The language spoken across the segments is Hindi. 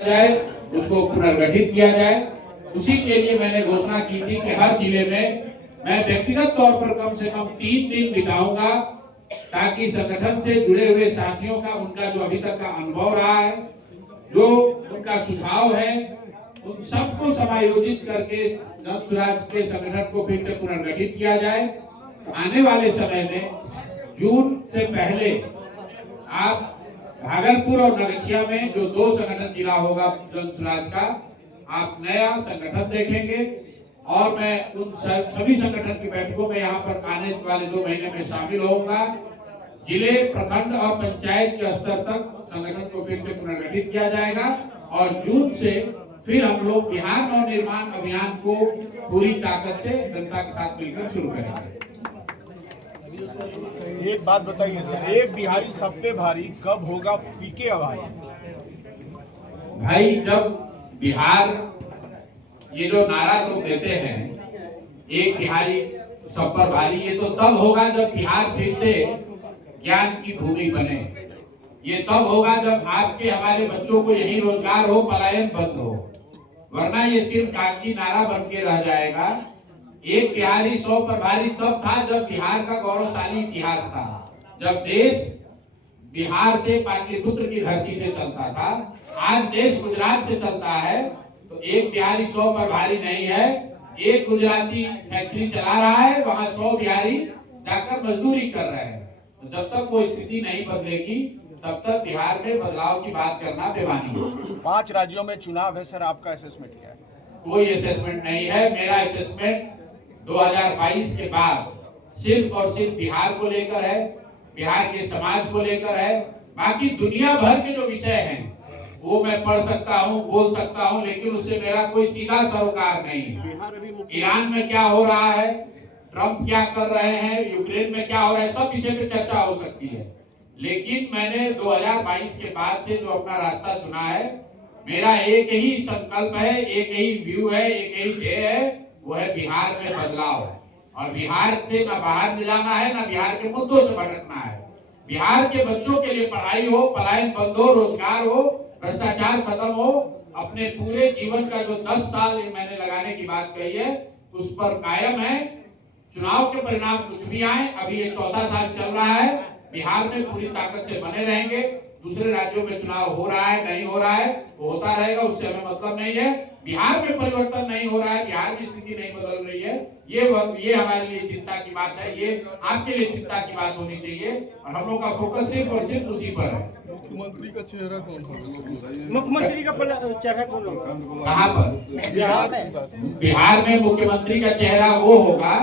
जाए, उसको पुनर्गठित किया जाए। उसी के लिए मैंने घोषणा की थी कि हर जिले में मैं व्यक्तिगत तौर पर कम से कम 3 दिन बिताऊंगा, ताकि संगठन से जुड़े हुए साथियों का, उनका जो अभी तक का अनुभव रहा है, जो उनका सुझाव है, उन सबको समायोजित करके जन स्वराज के संगठन को फिर से पुनर्गठित किया जाए। तो आने वाले समय में जून से पहले आप भागलपुर और नगछिया में जो 2 संगठन जिला होगा जन स्वराज का, आप नया संगठन देखेंगे। और मैं उन सभी संगठन की बैठकों में यहाँ पर आने वाले 2 महीने में शामिल होऊंगा। जिले, प्रखंड और पंचायत के स्तर तक संगठन को फिर से पुनर्गठित किया जाएगा और जून से फिर हम लोग बिहार नवनिर्माण अभियान को पूरी ताकत से जनता के साथ मिलकर शुरू करेंगे। एक बात बताइए सर, एक बिहारी सब पे भारी कब होगा पीके आवाज? भाई, जब बिहार, ये जो नारा लोग देते हैं, एक बिहारी सब पर भारी, ये तो तब होगा जब बिहार फिर से ज्ञान की भूमि बने। ये तब होगा जब आपके हमारे बच्चों को यही रोजगार हो, पलायन बंद हो। वरना ये सिर्फ कागजी नारा बन के रह जाएगा। एक बिहारी 100 पर भारी तब था जब बिहार का गौरवशाली इतिहास था, जब देश बिहार से, पाटलिपुत्र की धरती से चलता था। आज देश गुजरात से चलता है, तो एक बिहारी 100 पर भारी नहीं है। एक गुजराती फैक्ट्री चला रहा है, वहां 100 बिहारी जाकर मजदूरी कर रहे हैं। तो जब तक वो स्थिति नहीं बदलेगी, तब तक बिहार में बदलाव की बात करना बेमानी है। 5 राज्यों में चुनाव है सर, आपका असेसमेंट क्या है? कोई असेसमेंट नहीं है। मेरा असेसमेंट 2022 के बाद सिर्फ और सिर्फ बिहार को लेकर है, बिहार के समाज को लेकर है। बाकी दुनिया भर के जो विषय हैं वो मैं पढ़ सकता हूँ, बोल सकता हूँ, लेकिन उससे मेरा कोई सीधा सरोकार नहीं है। ईरान में क्या हो रहा है, ट्रंप क्या कर रहे हैं, यूक्रेन में क्या हो रहा है, सब विषय पे चर्चा हो सकती है। लेकिन मैंने 2022 के बाद से जो अपना रास्ता चुना है, मेरा एक ही संकल्प है, एक ही व्यू है, एक ही ध्येय है, वो है बिहार में बदलाव। और बिहार से ना बाहर ले जाना है, ना बिहार के मुद्दों से भटकना है। बिहार के बच्चों के लिए पढ़ाई हो, पलायन बंद हो, रोजगार हो, भ्रष्टाचार खत्म हो। अपने पूरे जीवन का जो 10 साल मैंने लगाने की बात कही है, उस पर कायम है। चुनाव के परिणाम कुछ भी आए, अभी ये 14 साल चल रहा है, बिहार में पूरी ताकत से बने रहेंगे। दूसरे राज्यों में चुनाव हो रहा है, नहीं हो रहा है, वो होता रहेगा, उससे हमें मतलब नहीं है। बिहार में परिवर्तन नहीं हो रहा है, बिहार की स्थिति नहीं बदल रही है, ये हमारे लिए चिंता की बात है, ये आपके लिए चिंता की बात होनी चाहिए। और हम लोग का फोकस सिर्फ और सिर्फ उसी पर है। मुख्यमंत्री का चेहरा कौन होगा? मुख्यमंत्री का चेहरा कौन होगा? कहाँ पर? बिहार में मुख्यमंत्री का चेहरा वो होगा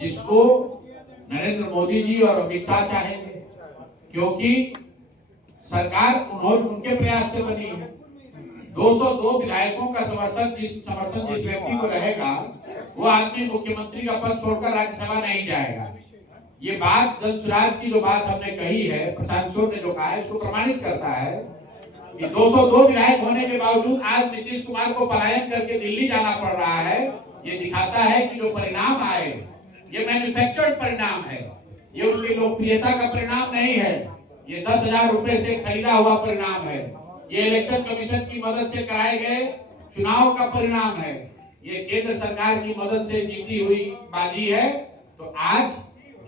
जिसको नरेंद्र मोदी जी और अमित शाह चाहेंगे, क्योंकि सरकार उनके प्रयास से बनी है। 202 विधायकों का समर्थन जिस व्यक्ति को रहेगा, वो आदमी मुख्यमंत्री का पद छोड़कर राज्यसभा नहीं जाएगा। ये बात जन स्वराज की जो बात हमने कही है, प्रशांत किशोर ने जो कहा है, उसको प्रमाणित करता है कि 202 विधायक होने के बावजूद आज नीतीश कुमार को पलायन करके दिल्ली जाना पड़ रहा है। ये दिखाता है कि जो परिणाम आए, ये मैन्युफैक्चर्ड परिणाम है, ये उनकी लोकप्रियता का परिणाम नहीं है, ये 10,000 रुपए से खरीदा हुआ परिणाम है, ये इलेक्शन कमीशन की मदद से कराए गए चुनाव का परिणाम है, ये केंद्र सरकार की मदद से जीती हुई बाजी है। तो आज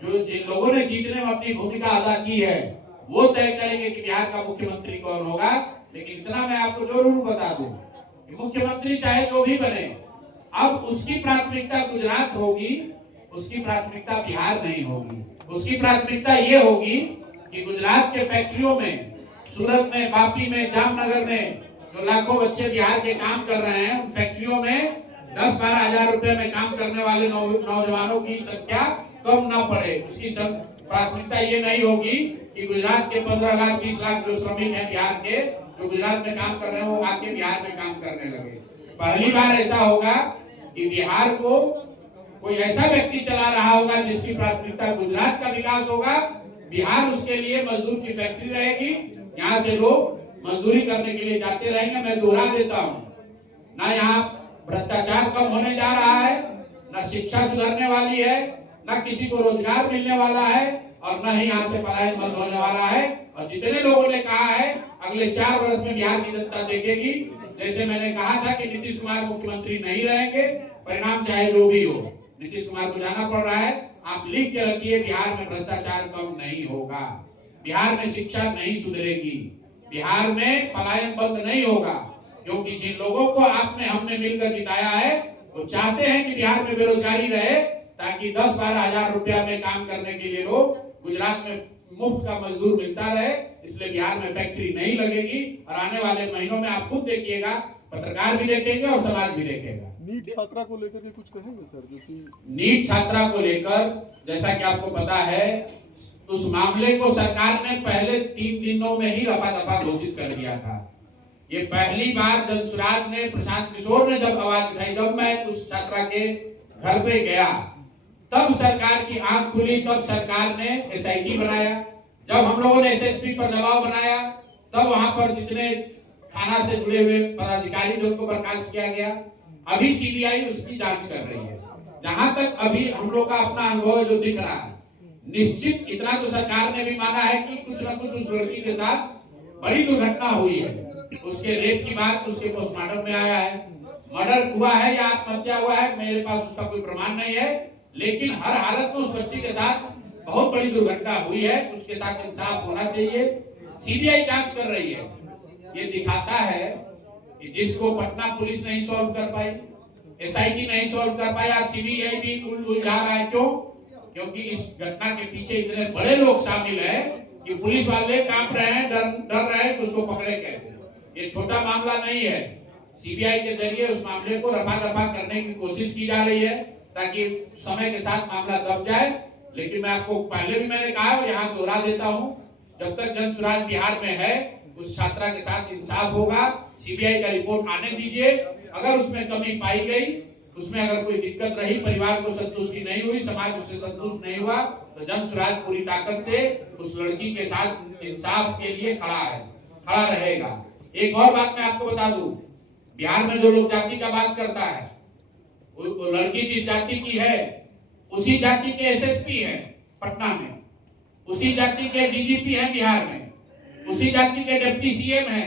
जो जिन लोगों ने जीतने में अपनी भूमिका अदा की है, वो तय करेंगे कि बिहार का मुख्यमंत्री कौन होगा। लेकिन इतना मैं आपको जरूर बता दूं कि मुख्यमंत्री चाहे जो भी बने, अब उसकी प्राथमिकता गुजरात होगी, उसकी प्राथमिकता बिहार नहीं होगी। उसकी प्राथमिकता ये होगी कि गुजरात के फैक्ट्रियों में, सूरत में, वापी में, जामनगर में जो लाखों बच्चे बिहार के काम कर रहे हैं, उन फैक्ट्रियों में 10-12 हजार रुपए में काम करने वाले नौजवानों की संख्या कम ना पड़े। उसकी प्राथमिकता ये नहीं होगी कि गुजरात के 15 लाख 20 लाख जो श्रमिक हैं बिहार के, जो गुजरात में काम कर रहे हैं, वो आके बिहार में काम करने लगे। पहली बार ऐसा होगा कि बिहार को कोई ऐसा व्यक्ति चला रहा होगा जिसकी प्राथमिकता गुजरात का विकास होगा। बिहार उसके लिए मजदूर की फैक्ट्री रहेगी, यहाँ से लोग मजदूरी करने के लिए जाते रहेंगे। मैं दोहरा देता हूँ, ना यहाँ भ्रष्टाचार कम होने जा रहा है, ना शिक्षा सुधरने वाली है, ना किसी को रोजगार मिलने वाला है, और न ही यहाँ से पलायन बंद होने वाला है। और जितने लोगों ने कहा है अगले 4 वर्ष में बिहार की जनता देखेगी जैसे मैंने कहा था कि नीतीश कुमार मुख्यमंत्री नहीं रहेंगे, परिणाम चाहे जो भी हो, नीतीश कुमार को जाना पड़ रहा है। आप लिख के रखिए, बिहार में भ्रष्टाचार कम नहीं होगा, बिहार में शिक्षा नहीं सुधरेगी, बिहार में पलायन बंद नहीं होगा, क्योंकि जिन लोगों को आपने हमने मिलकर जिताया है वो चाहते हैं कि बिहार में बेरोजगारी रहे, ताकि 10-12 हजार रुपया में काम करने के लिए लोग, गुजरात में मुफ्त का मजदूर मिलता रहे, इसलिए बिहार में फैक्ट्री नहीं लगेगी। और आने वाले महीनों में आप खुद देखिएगा, पत्रकार भी देखेंगे और समाज भी देखेगा। नीट छात्रा को लेकर के कुछ कहेंगे सर? जो कि नीट छात्रा को लेकर, जैसा कि आपको पता है, उस मामले को सरकार ने पहले 3 दिनों में ही रफा दफा घोषित कर दिया था। ये पहली बार जनसुराज ने, प्रशांत किशोर ने जब आवाज उठाई, जब मैं उस छात्रा के घर पे गया, तब सरकार की आंख खुली, तब सरकार ने SIT बनाया। जब हम लोगों ने SSP पर दबाव बनाया, तब वहां पर जितने थाना से जुड़े हुए पदाधिकारी थे उनको बर्खास्त किया गया। अभी CBI उसकी जांच कर रही है। जहां तक अभी हम लोग का अपना अनुभव जो दिख रहा है, निश्चित इतना तो सरकार ने भी माना है कि कुछ न कुछ उस लड़की के साथ बड़ी दुर्घटना हुई है। उसके रेप की बात उसके पोस्टमार्टम में आया है, मर्डर हुआ है या आत्महत्या हुआ है, मेरे पास उसका कोई प्रमाण नहीं है, लेकिन हर हालत में उस बच्ची के साथ बहुत बड़ी दुर्घटना हुई है, उसके साथ इंसाफ होना चाहिए। CBI जांच कर रही है। ये दिखाता है कि जिसको पटना पुलिस नहीं सॉल्व कर पाई, SIT नहीं सॉल्व कर पाई, आज CBI भी उलझा रहा है। क्यों? क्योंकि इस घटना के पीछे इतने बड़े लोग शामिल हैं कि पुलिस वाले कांप रहे हैं, डर रहे हैं कि उसको पकड़े कैसे। ये छोटा मामला नहीं है। CBI के जरिए उस मामले को रफा दफा करने की कोशिश की जा रही है, ताकि समय के साथ मामला दब जाए। लेकिन मैं आपको पहले भी मैंने कहा और यहाँ दोहरा देता हूँ, जब तक जनसुराज बिहार में है, उस छात्रा के साथ इंसाफ होगा। CBI का रिपोर्ट आने दीजिए, अगर उसमें कमी पाई गई, उसमें अगर कोई दिक्कत रही, परिवार को संतुष्टि नहीं हुई, समाज उससे संतुष्ट नहीं हुआ, तो जनसुराज पूरी ताकत से उस लड़की के साथ इंसाफ के लिए खड़ा रहेगा। एक और बात मैं आपको बता दूं, बिहार में जो लोग जाति का बात करता है, वो लड़की जिस जाति की है उसी जाति के SSP है पटना में, उसी जाति के DGP है बिहार में, उसी जाति के डिप्टी CM है,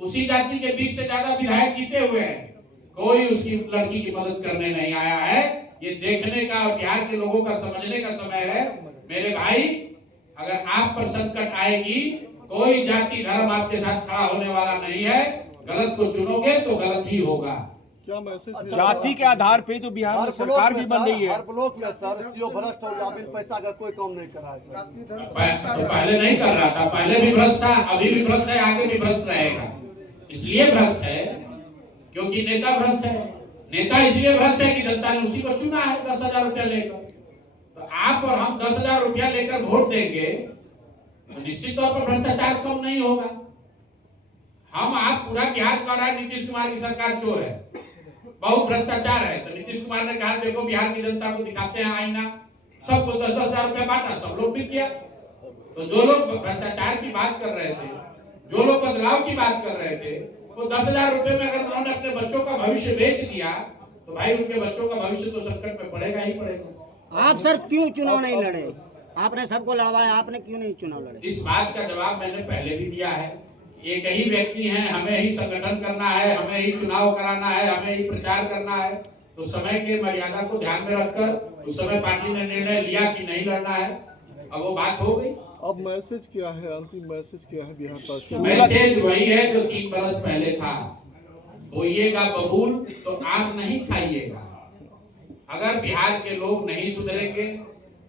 उसी जाति के 20 से ज्यादा विधायक जीते हुए हैं। कोई उसकी लड़की की मदद करने नहीं आया है। ये देखने का और बिहार के लोगों का समझने का समय है। मेरे भाई, अगर आप पर संकट आएगी, कोई जाति धर्म आपके साथ खड़ा होने वाला नहीं है। गलत को चुनोगे तो गलत ही होगा। क्या मैसेज? जाति के आधार पे तो बिहार में सरकार भी बन रही है। हर ब्लॉक में सर CO भ्रष्ट और या बिल पैसा का कोई काम नहीं कर रहा है सर। तो पहले नहीं कर रहा था, पहले भी भ्रष्ट था, अभी भी भ्रष्ट है, आगे भी भ्रष्ट रहेगा। इसलिए भ्रष्ट है क्योंकि नेता भ्रष्ट है। नेता इसलिए भ्रष्ट है कि जनता ने उसी को चुना है 10,000 रुपया लेकर। तो आप और हम 10,000 रुपया लेकर वोट देंगे तो निश्चित तौर पर भ्रष्टाचार कम नहीं होगा। हम आप पूरा बिहार कह रहा है नीतीश कुमार की सरकार चोर है, बहुत भ्रष्टाचार है। तो नीतीश कुमार ने कहा देखो बिहार की जनता को दिखाते हैं आईना, सबको 10,000 रुपया बांटा, सब लोग भी किया। तो जो लोग भ्रष्टाचार की बात कर रहे थे, जो लोग बदलाव की बात कर रहे थे, वो 10,000 रुपए में अगर उन्होंने अपने बच्चों का भविष्य बेच दिया तो भाई उनके बच्चों का भविष्य तो संकट में पड़ेगा ही पड़ेगा। आप सर क्यों चुनाव नहीं लड़े? आपने सबको लड़वाया, आपने क्यों नहीं चुनाव लड़े? इस बात का जवाब मैंने पहले भी दिया है। एक ही व्यक्ति हैं, हमें ही संगठन करना है, हमें ही चुनाव कराना है, हमें ही प्रचार करना है। तो समय के मर्यादा को ध्यान में रखकर उस समय पार्टी ने निर्णय लिया कि नहीं लड़ना है, अब वो बात हो गई। अब मैसेज क्या है, अंतिम मैसेज क्या है बिहार पार्टी? मैसेज वही है जो 3 बरस पहले था, बोइएगा बबूल तो आग नहीं खाइएगा। अगर बिहार के लोग नहीं सुधरेंगे,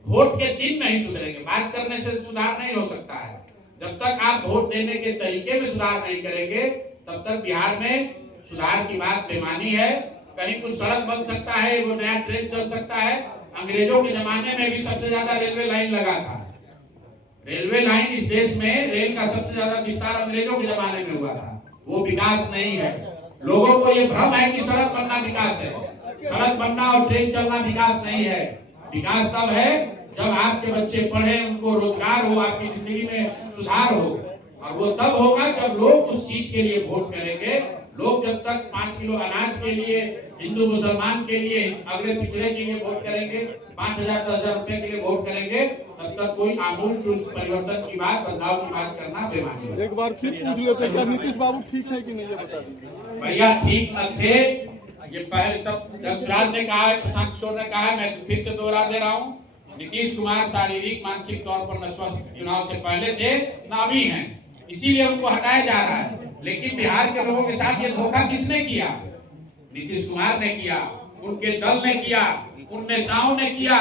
वोट के दिन नहीं सुधरेंगे, बात करने से सुधार नहीं हो सकता है। जब तक आप वोट देने के तरीके में सुधार नहीं करेंगे तब तक बिहार में सुधार की बात बेमानी है। कहीं कुछ सड़क बन सकता है, वो नया ट्रेन चल सकता है। अंग्रेजों के जमाने में भी सबसे ज्यादा रेलवे लाइन लगा था। रेलवे लाइन इस देश में रेल का सबसे ज्यादा विस्तार अंग्रेजों के जमाने में हुआ था। वो विकास नहीं है। लोगों को ये भ्रम है कि सड़क बनना विकास है। सड़क बनना और ट्रेन चलना विकास नहीं है। विकास तब है जब आपके बच्चे पढ़े, उनको रोजगार हो, आपकी जिंदगी में सुधार हो। और वो तब होगा जब लोग उस चीज के लिए वोट करेंगे। लोग जब तक 5 की किलो अनाज के लिए, हिंदू मुसलमान के लिए, अगले पिछड़े के लिए वोट करेंगे, 5,000 10,000 रुपए के लिए वोट करेंगे, तब तक कोई आमूल परिवर्तन की बात, बदलाव की बात करना बेमानी है। एक बार फिर पूछ लेते हैं, क्या नीतीश बाबू ठीक है कि नहीं, ये बता दीजिए। भैया ठीक न थे, ये पहले सब जब ने कहा है, प्रशांत किशोर ने कहा है, मैं फिर से दोहरा दे रहा हूँ, नीतीश कुमार शारीरिक मानसिक तौर पर न स्वस्थ चुनाव से पहले थे, न अभी हैं, इसीलिए उनको हटाया जा रहा है। लेकिन बिहार के लोगों के साथ ये धोखा किसने किया? नीतीश कुमार ने किया, उनके दल ने किया, उन नेताओं ने किया,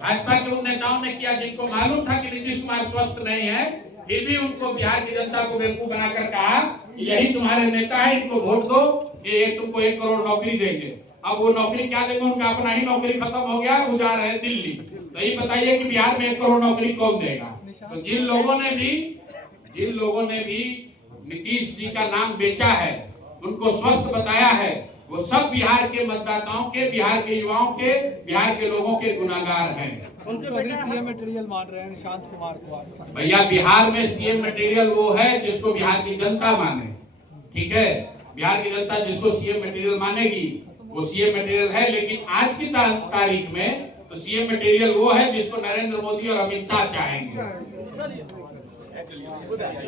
भाजपा के उन नेताओं ने किया जिनको मालूम था कि नीतीश कुमार स्वस्थ नहीं है, फिर भी उनको बिहार की जनता को बेवकूफ बनाकर कहा यही तुम्हारे नेता है, इनको वोट दो, ये तुमको 1 करोड़ नौकरी देंगे। अब वो नौकरी क्या देंगे? उनका अपना ही नौकरी खत्म हो गया, वो जा रहे हैं दिल्ली। तो ये बताइए कि बिहार में 1 करोड़ नौकरी कौन देगा? तो जिन लोगों ने भी नीतीश जी का नाम बेचा है, उनको स्वस्थ बताया है, वो सब बिहार के मतदाताओं के, बिहार के युवाओं के, बिहार के लोगों के गुनाहगार हैं। सीएम मटेरियल मान रहे हैं निशांत कुमार को। भैया बिहार में सीएम मटेरियल वो है जिसको बिहार की जनता माने, ठीक है? बिहार की जनता जिसको सीएम मटेरियल मानेगी वो सीएम मटेरियल है। लेकिन आज की तारीख में तो सीएम मटेरियल वो है जिसको नरेंद्र मोदी और अमित शाह चाहेंगे।